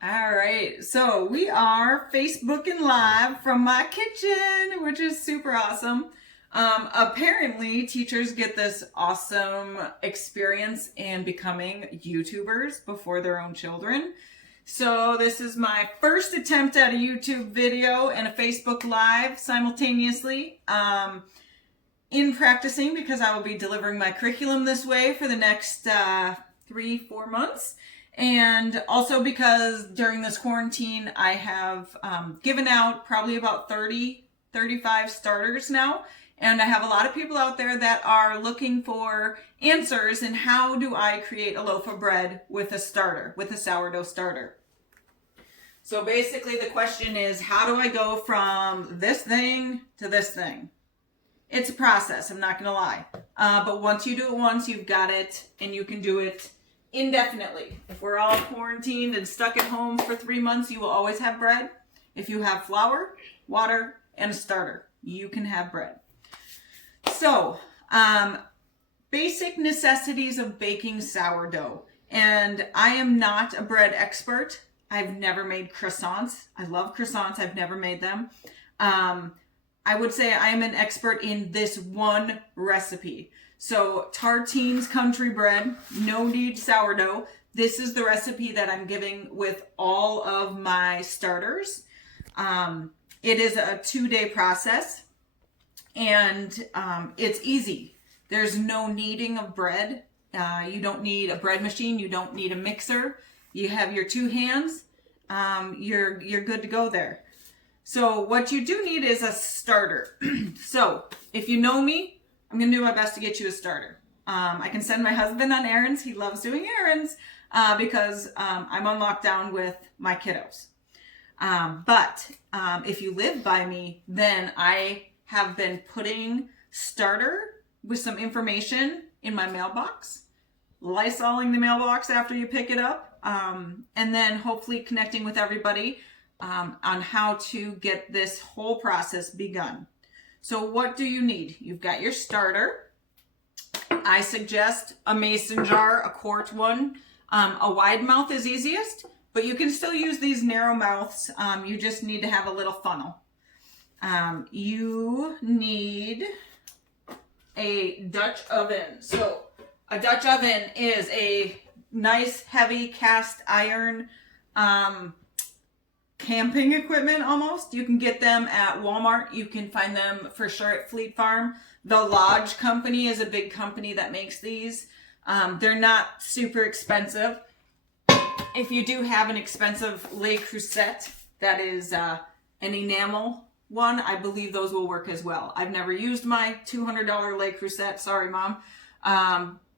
All right, so we are Facebooking live from my kitchen, which is super awesome. Apparently, teachers get this awesome experience in becoming YouTubers before their own children. So this is my first attempt at a YouTube video and a Facebook Live simultaneously. In practicing, because I will be delivering my curriculum this way for the next 3-4 months. And also because during this quarantine, I have given out probably about 35 starters now. And I have a lot of people out there that are looking for answers in how do I create a loaf of bread with a starter, with a sourdough starter. So basically the question is, how do I go from this thing to this thing? It's a process, I'm not going to lie. But once you do it once, you've got it, and you can do it indefinitely. If we're all quarantined and stuck at home for 3 months, you will always have bread. If you have flour, water, and a starter, you can have bread. So, basic necessities of baking sourdough. And I am not a bread expert. I've never made croissants. I love croissants. I've never made them. I would say I am an expert in this one recipe. So Tartine's country bread, no knead sourdough. This is the recipe that I'm giving with all of my starters. It is a 2-day process, and it's easy. There's no kneading of bread. You don't need a bread machine. You don't need a mixer. You have your 2 hands. You're good to go there. So what you do need is a starter. So if you know me, I'm going to do my best to get you a starter. I can send my husband on errands. He loves doing errands because I'm on lockdown with my kiddos. But if you live by me, then I have been putting starter with some information in my mailbox, lysoling the mailbox after you pick it up, and then hopefully connecting with everybody on how to get this whole process begun. So what do you need? You've got your starter. I suggest a mason jar, a quart one. A wide mouth is easiest, but you can still use these narrow mouths. You just need to have a little funnel. You need a Dutch oven. So a Dutch oven is a nice heavy cast iron camping equipment almost. You can get them at Walmart. You can find them for sure at Fleet Farm. The Lodge Company is a big company that makes these. They're not super expensive. If you do have an expensive Le Creuset, that is an enamel one, I believe those will work as well. I've never used my $200 Le Creuset. Sorry, Mom.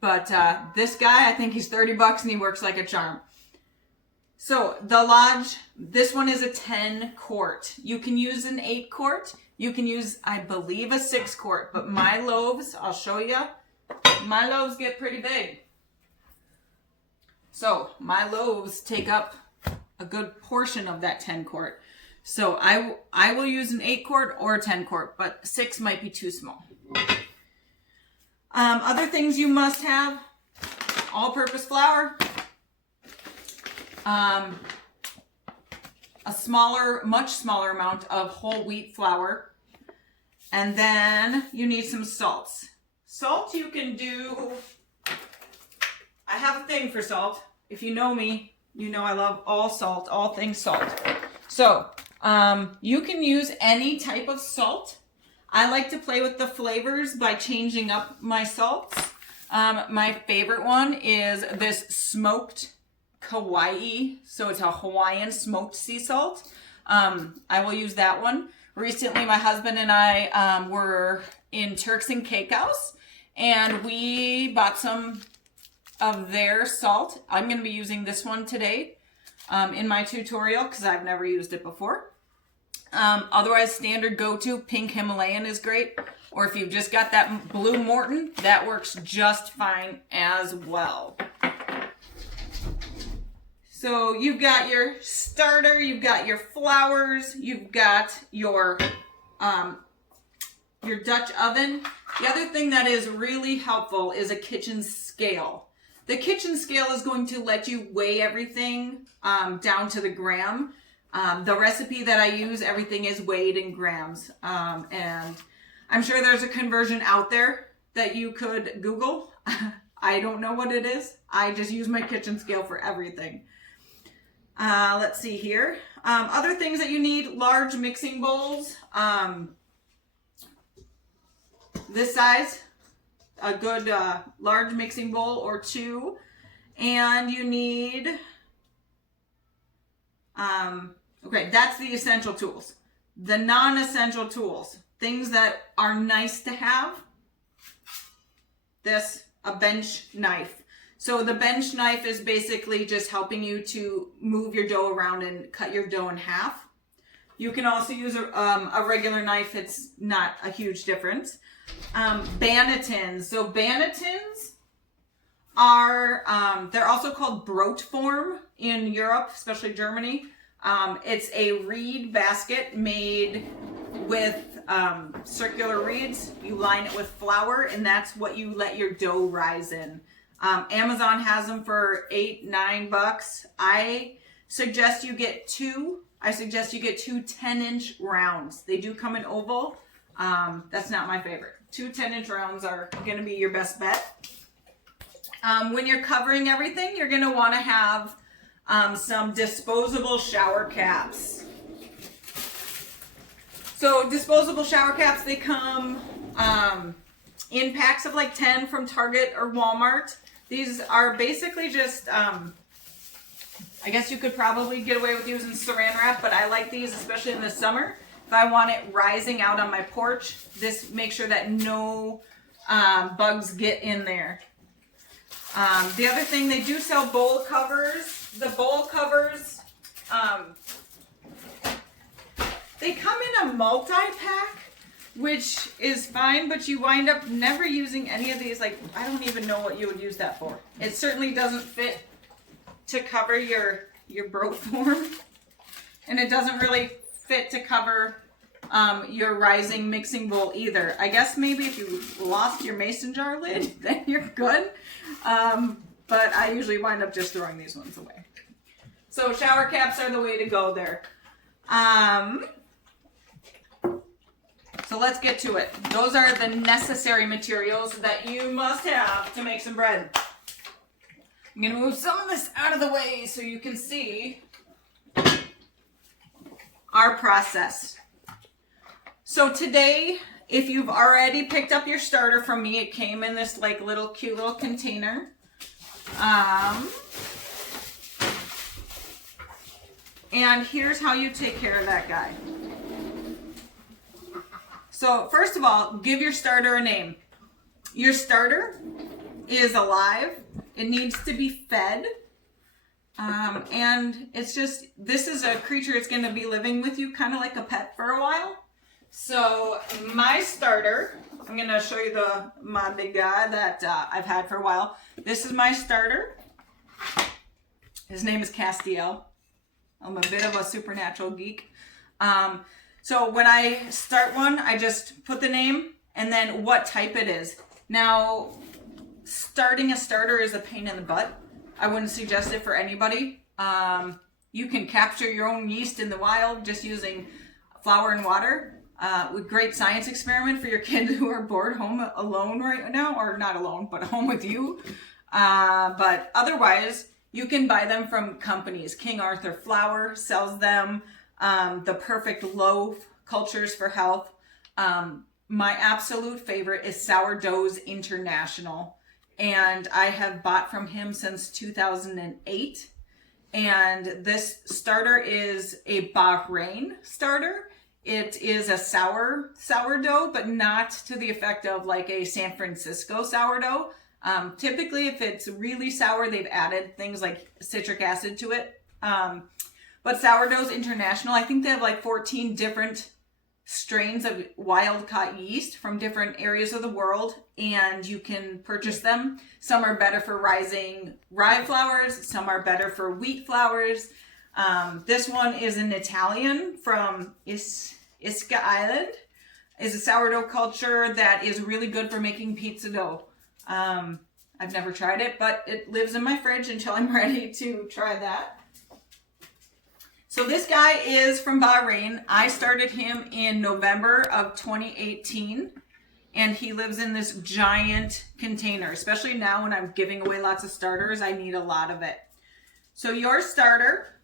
But this guy, I think he's $30 and he works like a charm. So the Lodge, this one is a 10 quart. You can use an 8 quart. You can use, I believe, a 6 quart. But my loaves, I'll show you, my loaves get pretty big. So my loaves take up a good portion of that 10 quart. So I will use an 8 quart or a 10 quart, but 6 might be too small. Other things you must have, all-purpose flour. A smaller, much smaller amount of whole wheat flour. And then you need some salts. Salt you can do, I have a thing for salt. If you know me, you know I love all salt, all things salt. So, you can use any type of salt. I like to play with the flavors by changing up my salts. My favorite one is this smoked Kauai, so it's a Hawaiian smoked sea salt. I will use that one. Recently, my husband and I were in Turks and Caicos, and we bought some of their salt. I'm going to be using this one today in my tutorial because I've never used it before. Otherwise, standard go-to, pink Himalayan is great. Or if you've just got that blue Morton, that works just fine as well. So you've got your starter, you've got your flours, you've got your Dutch oven. The other thing that is really helpful is a kitchen scale. The kitchen scale is going to let you weigh everything down to the gram. The recipe that I use, everything is weighed in grams. And I'm sure there's a conversion out there that you could Google. I don't know what it is. I just use my kitchen scale for everything. Let's see here. Other things that you need, large mixing bowls. This size, a good large mixing bowl or two. And you need, okay, that's the essential tools. The non-essential tools, things that are nice to have. This, a bench knife. So the bench knife is basically just helping you to move your dough around and cut your dough in half. You can also use a regular knife. It's not a huge difference. Bannetons. So bannetons are, they're also called brote form in Europe, especially Germany. It's a reed basket made with circular reeds. You line it with flour, and that's what you let your dough rise in. Amazon has them for $8-9. I suggest you get two. I suggest you get two 10-inch rounds. They do come in oval. That's not my favorite. Two 10-inch rounds are going to be your best bet. When you're covering everything, you're going to want to have some disposable shower caps. So disposable shower caps, they come in packs of like 10 from Target or Walmart. These are basically just, I guess you could probably get away with using saran wrap, but I like these, especially in the summer. If I want it rising out on my porch, this makes sure that no bugs get in there. The other thing, they do sell bowl covers. The bowl covers, they come in a multi-pack, which is fine, but you wind up never using any of these. Like, I don't even know what you would use that for. It certainly doesn't fit to cover your brote form, and it doesn't really fit to cover your rising mixing bowl either. I guess maybe if you lost your mason jar lid, then you're good. But I usually wind up just throwing these ones away. So shower caps are the way to go there. So let's get to it. Those are the necessary materials that you must have to make some bread. I'm going to move some of this out of the way so you can see our process. So today, if you've already picked up your starter from me, it came in this like little cute little container. And here's how you take care of that guy. So first of all, give your starter a name. Your starter is alive. It needs to be fed. And it's just, this is a creature that's going to be living with you kind of like a pet for a while. So my starter, I'm going to show you my big guy that I've had for a while. This is my starter. His name is Castiel. I'm a bit of a supernatural geek. So when I start one, I just put the name and then what type it is. Now, starting a starter is a pain in the butt. I wouldn't suggest it for anybody. You can capture your own yeast in the wild just using flour and water. With great science experiment for your kids who are bored home alone right now, or not alone, but home with you. But otherwise, you can buy them from companies. King Arthur Flour sells them. The Perfect Loaf, Cultures for Health. My absolute favorite is Sourdough's International. And I have bought from him since 2008. And this starter is a Bahrain starter. It is a sourdough, but not to the effect of like a San Francisco sourdough. Typically, if it's really sour, they've added things like citric acid to it. But Sourdough's International, I think they have like 14 different strains of wild-caught yeast from different areas of the world, and you can purchase them. Some are better for rising rye flours. Some are better for wheat flours. This one is an Italian from Ischia Island. It's a sourdough culture that is really good for making pizza dough. I've never tried it, but it lives in my fridge until I'm ready to try that. So this guy is from Bahrain. I started him in November of 2018, and he lives in this giant container. Especially now when I'm giving away lots of starters, I need a lot of it. So your starter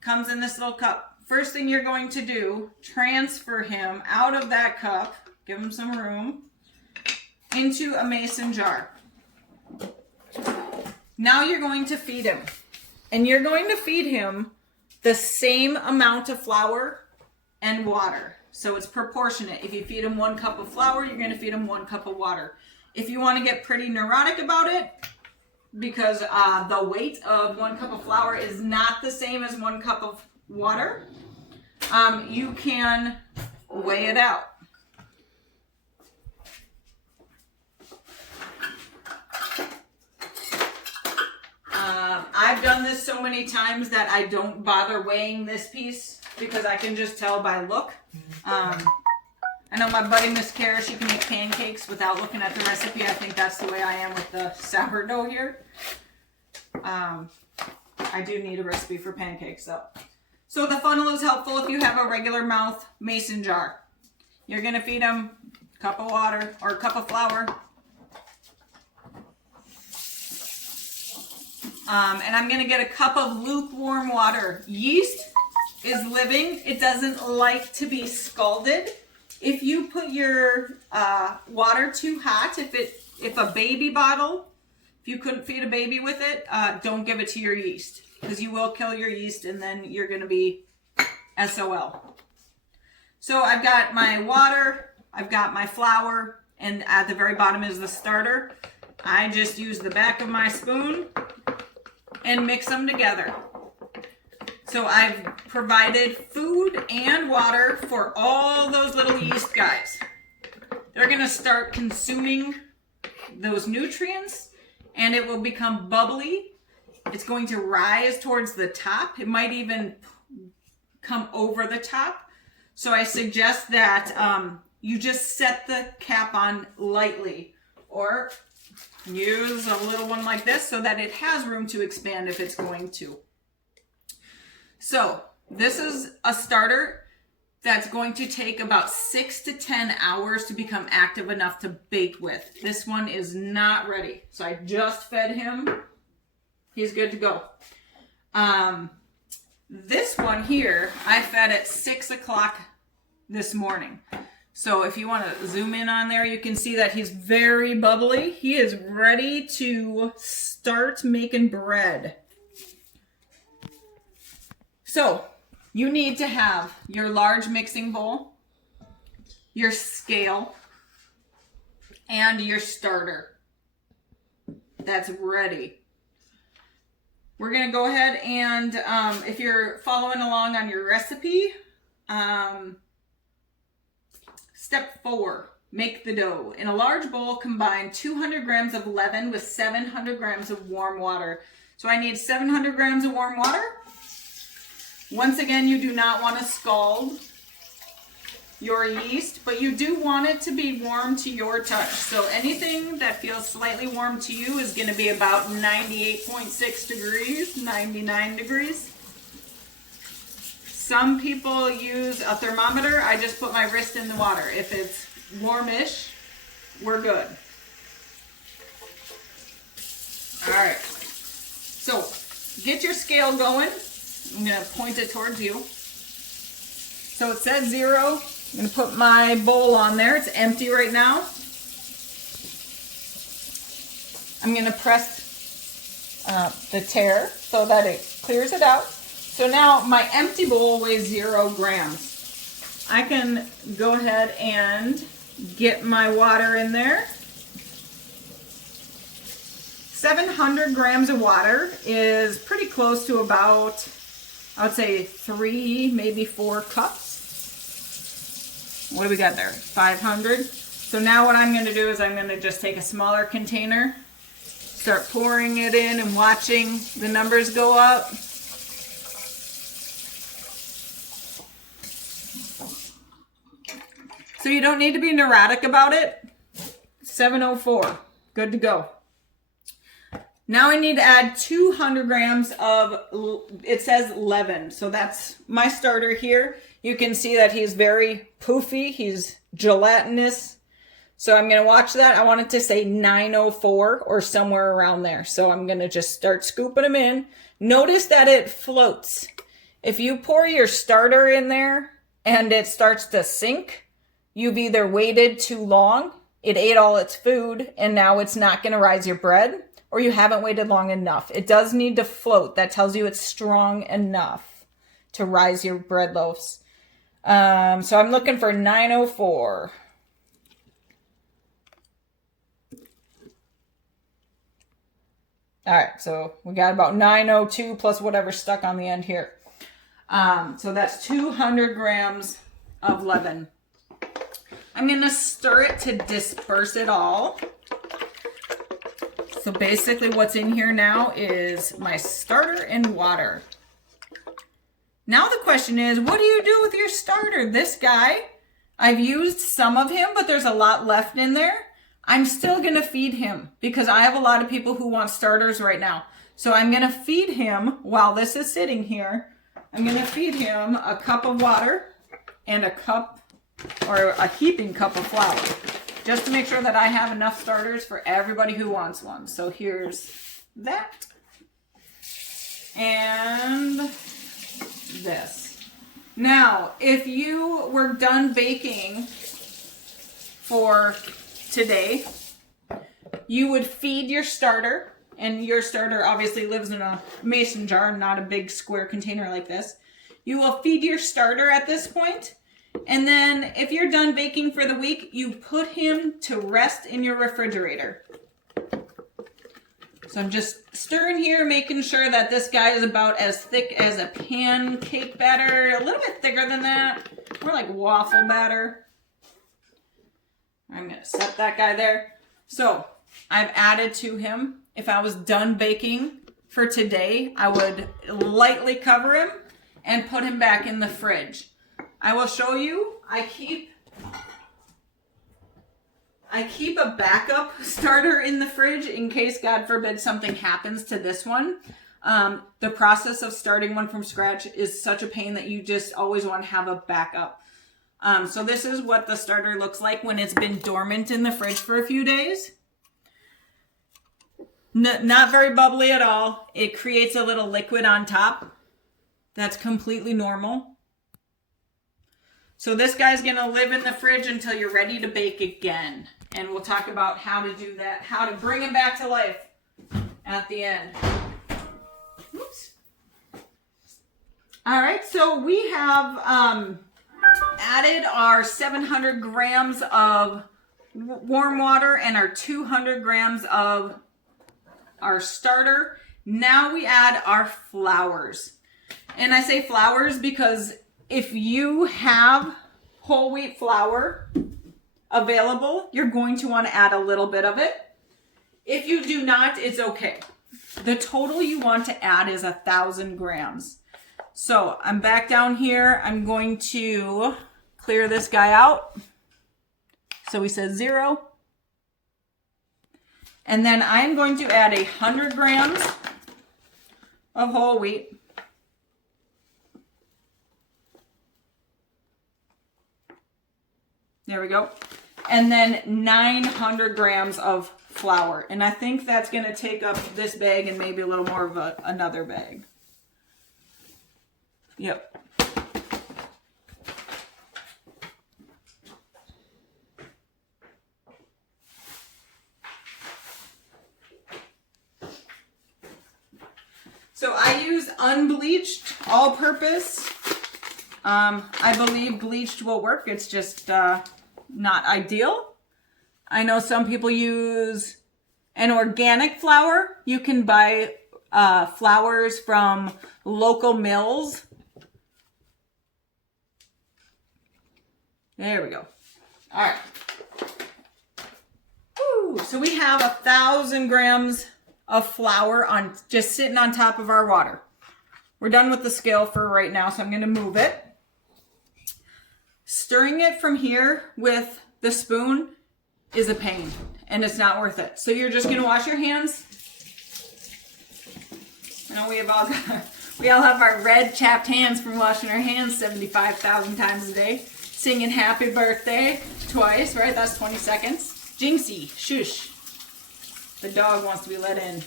comes in this little cup. First thing you're going to do, transfer him out of that cup, give him some room, into a mason jar. Now you're going to feed him. And you're going to feed him the same amount of flour and water. So it's proportionate. If you feed him 1 cup of flour, you're going to feed him 1 cup of water. If you want to get pretty neurotic about it, because the weight of 1 cup of flour is not the same as 1 cup of water, you can weigh it out. I've done this so many times that I don't bother weighing this piece because I can just tell by look. I know my buddy Miss Kara, she can make pancakes without looking at the recipe. I think that's the way I am with the sourdough here. I do need a recipe for pancakes though. So the funnel is helpful if you have a regular mouth mason jar. You're going to feed them a cup of water or a cup of flour. And I'm going to get a cup of lukewarm water. Yeast is living. It doesn't like to be scalded. If you put your water too hot, if a baby bottle, if you couldn't feed a baby with it, don't give it to your yeast, because you will kill your yeast and then you're going to be SOL. So I've got my water, I've got my flour, and at the very bottom is the starter. I just use the back of my spoon and mix them together. So I've provided food and water for all those little yeast guys. They're going to start consuming those nutrients and it will become bubbly. It's going to rise towards the top. It might even come over the top. So I suggest that you just set the cap on lightly, or use a little one like this so that it has room to expand if it's going to. So this is a starter that's going to take about 6 to 10 hours to become active enough to bake with. This one is not ready. So I just fed him. He's good to go. This one here, I fed at 6 o'clock this morning. So if you want to zoom in on there, you can see that he's very bubbly. He is ready to start making bread. So you need to have your large mixing bowl, your scale, and your starter. That's ready. We're going to go ahead and, if you're following along on your recipe, step 4, make the dough. In a large bowl, combine 200 grams of leaven with 700 grams of warm water. So I need 700 grams of warm water. Once again, you do not want to scald your yeast, but you do want it to be warm to your touch. So anything that feels slightly warm to you is going to be about 98.6 degrees, 99 degrees. Some people use a thermometer. I just put my wrist in the water. If it's warmish, we're good. All right. So get your scale going. I'm going to point it towards you. So it says 0. I'm going to put my bowl on there. It's empty right now. I'm going to press the tare so that it clears it out. So now my empty bowl weighs 0 grams. I can go ahead and get my water in there. 700 grams of water is pretty close to about, I would say 3, maybe 4 cups. What do we got there? 500. So now what I'm going to do is I'm going to just take a smaller container, start pouring it in and watching the numbers go up. So you don't need to be neurotic about it. 704, good to go. Now I need to add 200 grams of, it says leaven. So that's my starter here. You can see that he's very poofy. He's gelatinous. So I'm going to watch that. I want it to say 904 or somewhere around there. So I'm going to just start scooping them in. Notice that it floats. If you pour your starter in there and it starts to sink, you've either waited too long, it ate all its food, and now it's not going to rise your bread, or you haven't waited long enough. It does need to float. That tells you it's strong enough to rise your bread loaves. So I'm looking for 904. All right, so we got about 902 plus whatever stuck on the end here. So that's 200 grams of leaven. I'm going to stir it to disperse it all. So basically what's in here now is my starter and water. Now the question is, what do you do with your starter? This guy, I've used some of him, but there's a lot left in there. I'm still going to feed him because I have a lot of people who want starters right now. So I'm going to feed him while this is sitting here. I'm going to feed him a cup of water and a cup or a heaping cup of flour, just to make sure that I have enough starters for everybody who wants one. So here's that. And this. Now, if you were done baking for today, you would feed your starter, and your starter obviously lives in a mason jar, not a big square container like this. You will feed your starter at this point, and then if you're done baking for the week, you put him to rest in your refrigerator. So I'm just stirring here, making sure that this guy is about as thick as a pancake batter, a little bit thicker than that, more like waffle batter. I'm going to set that guy there. So I've added to him. If I was done baking for today, I would lightly cover him and put him back in the fridge. I will show you, I keep a backup starter in the fridge in case, God forbid, something happens to this one. The process of starting one from scratch is such a pain that you just always want to have a backup. So this is what the starter looks like when it's been dormant in the fridge for a few days. Not very bubbly at all. It creates a little liquid on top. That's completely normal. So this guy's going to live in the fridge until you're ready to bake again. And we'll talk about how to do that, how to bring him back to life at the end. Oops. All right, so we have added our 700 grams of warm water and our 200 grams of our starter. Now we add our flours. And I say flours because if you have whole wheat flour available, you're going to want to add a little bit of it. If you do not, it's okay. The total you want to add is 1,000 grams. So I'm back down here. I'm going to clear this guy out. So we said 0. And then I'm going to add 100 grams of whole wheat. There we go. And then 900 grams of flour. And I think that's going to take up this bag and maybe a little more of another bag. Yep. So I use unbleached, all-purpose. I believe bleached will work. It's just not ideal. I know some people use an organic flour. You can buy flours from local mills. There we go. All right. Woo. So we have 1,000 grams of flour on just sitting on top of our water. We're done with the scale for right now, so I'm going to move it. Stirring it from here with the spoon is a pain, and it's not worth it. So you're just going to wash your hands I know we all have our red chapped hands from washing our hands 75,000 times a day. Singing happy birthday twice, right? That's 20 seconds. Jinxie, shush. The dog wants to be let in.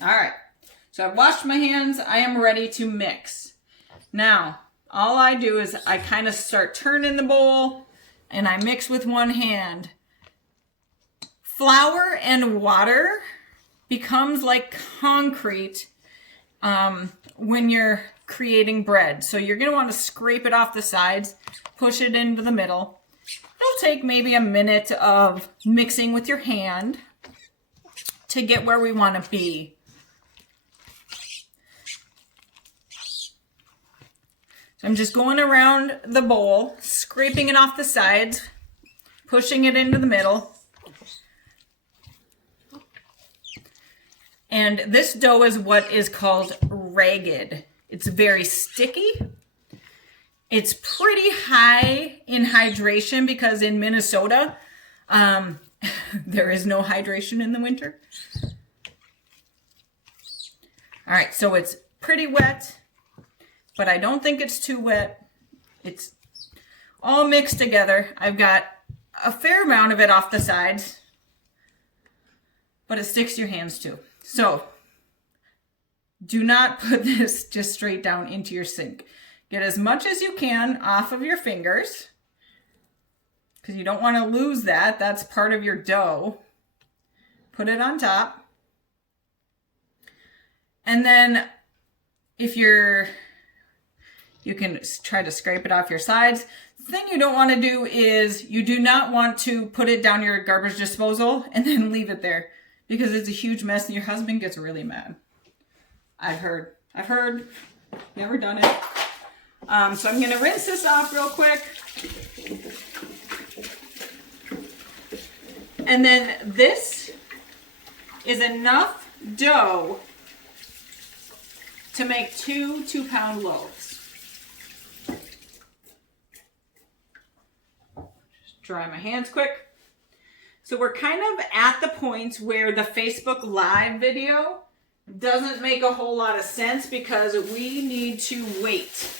All right, so I've washed my hands. I am ready to mix. Now, all I do is I kind of start turning the bowl and I mix with one hand. Flour and water becomes like concrete when you're creating bread. So you're gonna want to scrape it off the sides, push it into the middle. It'll take maybe a minute of mixing with your hand to get where we want to be. So I'm just going around the bowl, scraping it off the sides, pushing it into the middle. And this dough is what is called ragged. It's very sticky. It's pretty high in hydration because in Minnesota, there is no hydration in the winter. All right, so it's pretty wet, but I don't think it's too wet. It's all mixed together. I've got a fair amount of it off the sides, but it sticks to your hands too. So do not put this just straight down into your sink. Get as much as you can off of your fingers because you don't want to lose that. That's part of your dough. Put it on top. And then if you can try to scrape it off your sides. The thing you don't want to do is you do not want to put it down your garbage disposal and then leave it there because it's a huge mess and your husband gets really mad. I've heard, never done it. So I'm gonna rinse this off real quick. And then this is enough dough to make 2 2-pound loaves. Just dry my hands quick. So we're kind of at the point where the Facebook Live video doesn't make a whole lot of sense because we need to wait.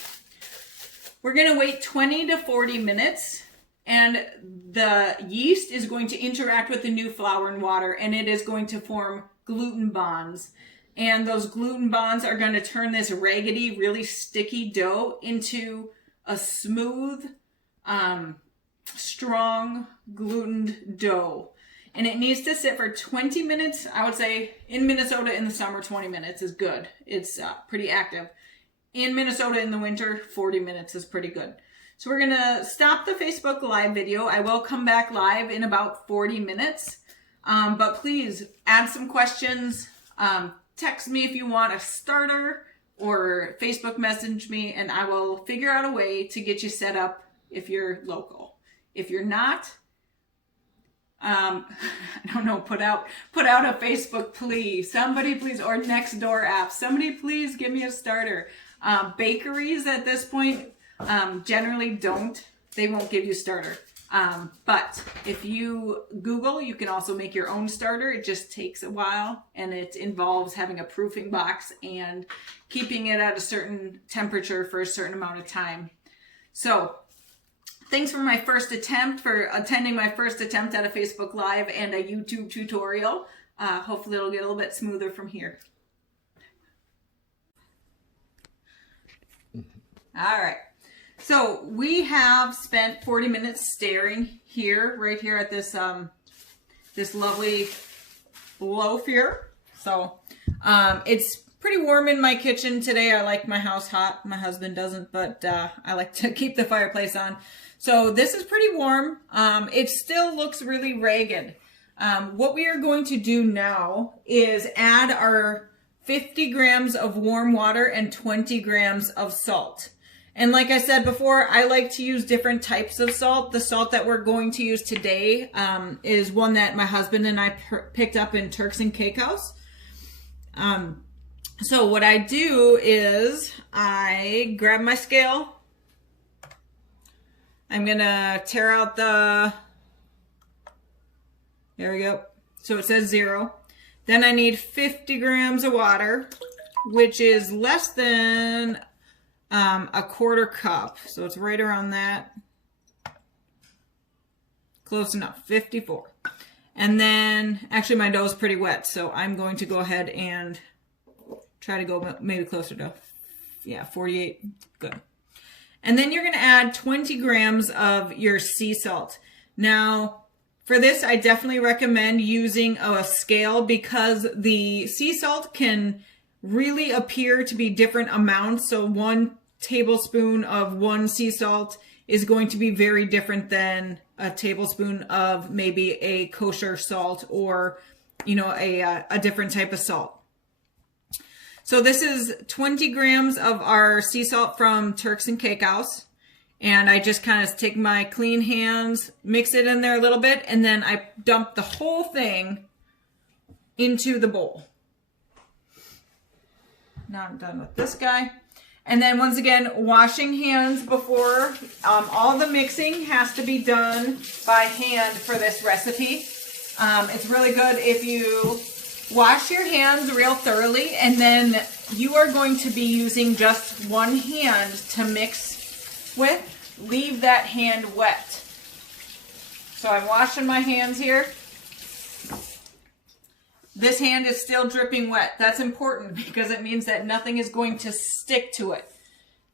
We're going to wait 20 to 40 minutes and the yeast is going to interact with the new flour and water and it is going to form gluten bonds. And those gluten bonds are going to turn this raggedy, really sticky dough into a smooth, strong glutened dough. And it needs to sit for 20 minutes. I would say in Minnesota in the summer, 20 minutes is good. It's pretty active. In Minnesota in the winter, 40 minutes is pretty good. So we're gonna stop the Facebook Live video. I will come back live in about 40 minutes. But please add some questions. Text me if you want a starter or Facebook message me and I will figure out a way to get you set up if you're local. If you're not, I don't know, put out a Facebook plea. Somebody please, or Nextdoor app. Somebody please give me a starter. Bakeries at this point generally they won't give you starter. But if you Google, you can also make your own starter. It just takes a while and it involves having a proofing box and keeping it at a certain temperature for a certain amount of time. So thanks for attending my first attempt at a Facebook Live and a YouTube tutorial. Hopefully it'll get a little bit smoother from here. All right. So we have spent 40 minutes staring here, right here at this this lovely loaf here. So it's pretty warm in my kitchen today. I like my house hot. My husband doesn't, but I like to keep the fireplace on. So this is pretty warm. It still looks really ragged. What we are going to do now is add our 50 grams of warm water and 20 grams of salt. And like I said before, I like to use different types of salt. The salt that we're going to use today is one that my husband and I picked up in Turks and Caicos. So what I do is I grab my scale. I'm gonna tear out the There we go. So it says 0. Then I need 50 grams of water, which is less than a quarter cup. So it's right around that. Close enough, 54. And then, actually my dough is pretty wet, so I'm going to go ahead and try to go maybe closer to, 48. Good. And then you're going to add 20 grams of your sea salt. Now, for this, I definitely recommend using a scale because the sea salt can really appear to be different amounts. So 1 tablespoon of one sea salt is going to be very different than a tablespoon of maybe a kosher salt or, you know, a different type of salt. So this is 20 grams of our sea salt from Turks and Caicos. And I just kind of take my clean hands, mix it in there a little bit, and then I dump the whole thing into the bowl. Now I'm done with this guy. And then once again, washing hands before. All the mixing has to be done by hand for this recipe. It's really good if you wash your hands real thoroughly, and then you are going to be using just one hand to mix with. Leave that hand wet. So I'm washing my hands here. This hand is still dripping wet. That's important because it means that nothing is going to stick to it.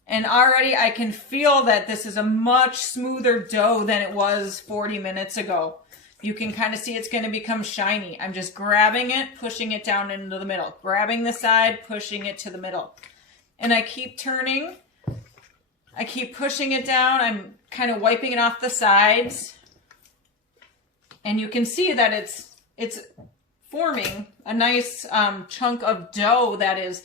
And already I can feel that this is a much smoother dough than it was 40 minutes ago. You can kind of see it's going to become shiny. I'm just grabbing it, pushing it down into the middle. Grabbing the side, pushing it to the middle. And I keep turning. I keep pushing it down. I'm kind of wiping it off the sides. And you can see that it's forming a nice chunk of dough that is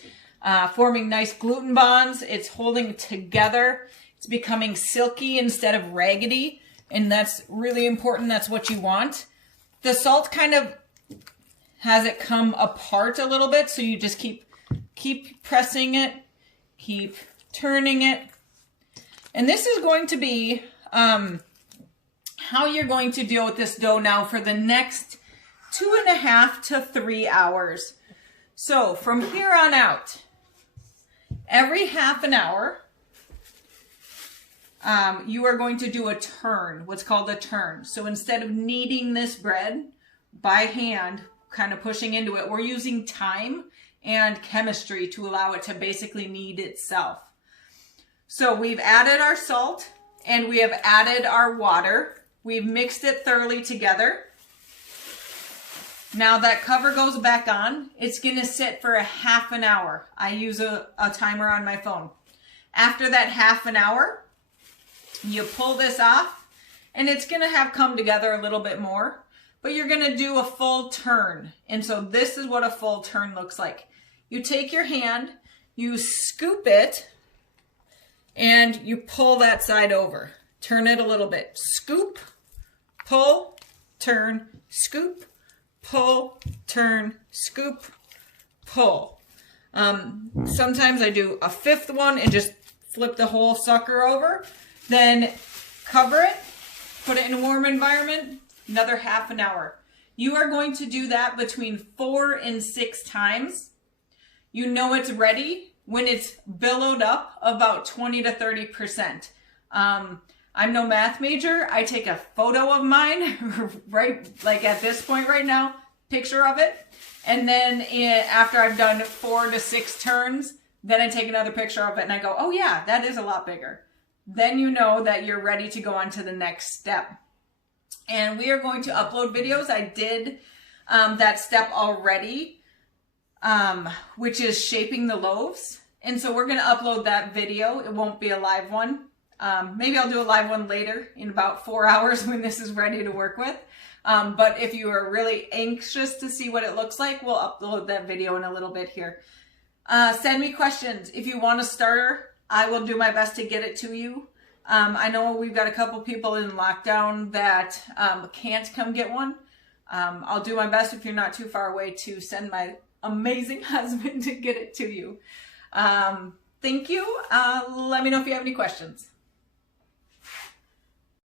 forming nice gluten bonds. It's holding together. It's becoming silky instead of raggedy. And that's really important. That's what you want. The salt kind of has it come apart a little bit. So you just keep pressing it, keep turning it. And this is going to be how you're going to deal with this dough now for the next 2.5 to 3 hours. So from here on out, every half an hour, you are going to do a turn, what's called a turn. So instead of kneading this bread by hand, kind of pushing into it, we're using time and chemistry to allow it to basically knead itself. So we've added our salt and we have added our water. We've mixed it thoroughly together. Now that cover goes back on. It's going to sit for a half an hour. I use a timer on my phone. After that half an hour, you pull this off and it's going to have come together a little bit more, but you're going to do a full turn. And so this is what a full turn looks like. You take your hand, you scoop it, and you pull that side over. Turn it a little bit. Scoop, pull, turn, scoop, pull, turn, scoop, pull. Sometimes I do a fifth one and just flip the whole sucker over. Then cover it, put it in a warm environment, another half an hour. You are going to do that between 4 and 6 times. You know it's ready when it's billowed up about 20 to 30%. I'm no math major. I take a photo of mine right like at this point right now, picture of it. And then after I've done 4 to 6 turns, then I take another picture of it and I go, oh yeah, that is a lot bigger. Then you know that you're ready to go on to the next step. And we are going to upload videos. I did that step already, which is shaping the loaves. And so we're going to upload that video. It won't be a live one. Maybe I'll do a live one later in about 4 hours when this is ready to work with. But if you are really anxious to see what it looks like, we'll upload that video in a little bit here. Send me questions. If you want a starter, I will do my best to get it to you. I know we've got a couple people in lockdown that can't come get one. I'll do my best if you're not too far away to send my amazing husband to get it to you. Thank you. Let me know if you have any questions.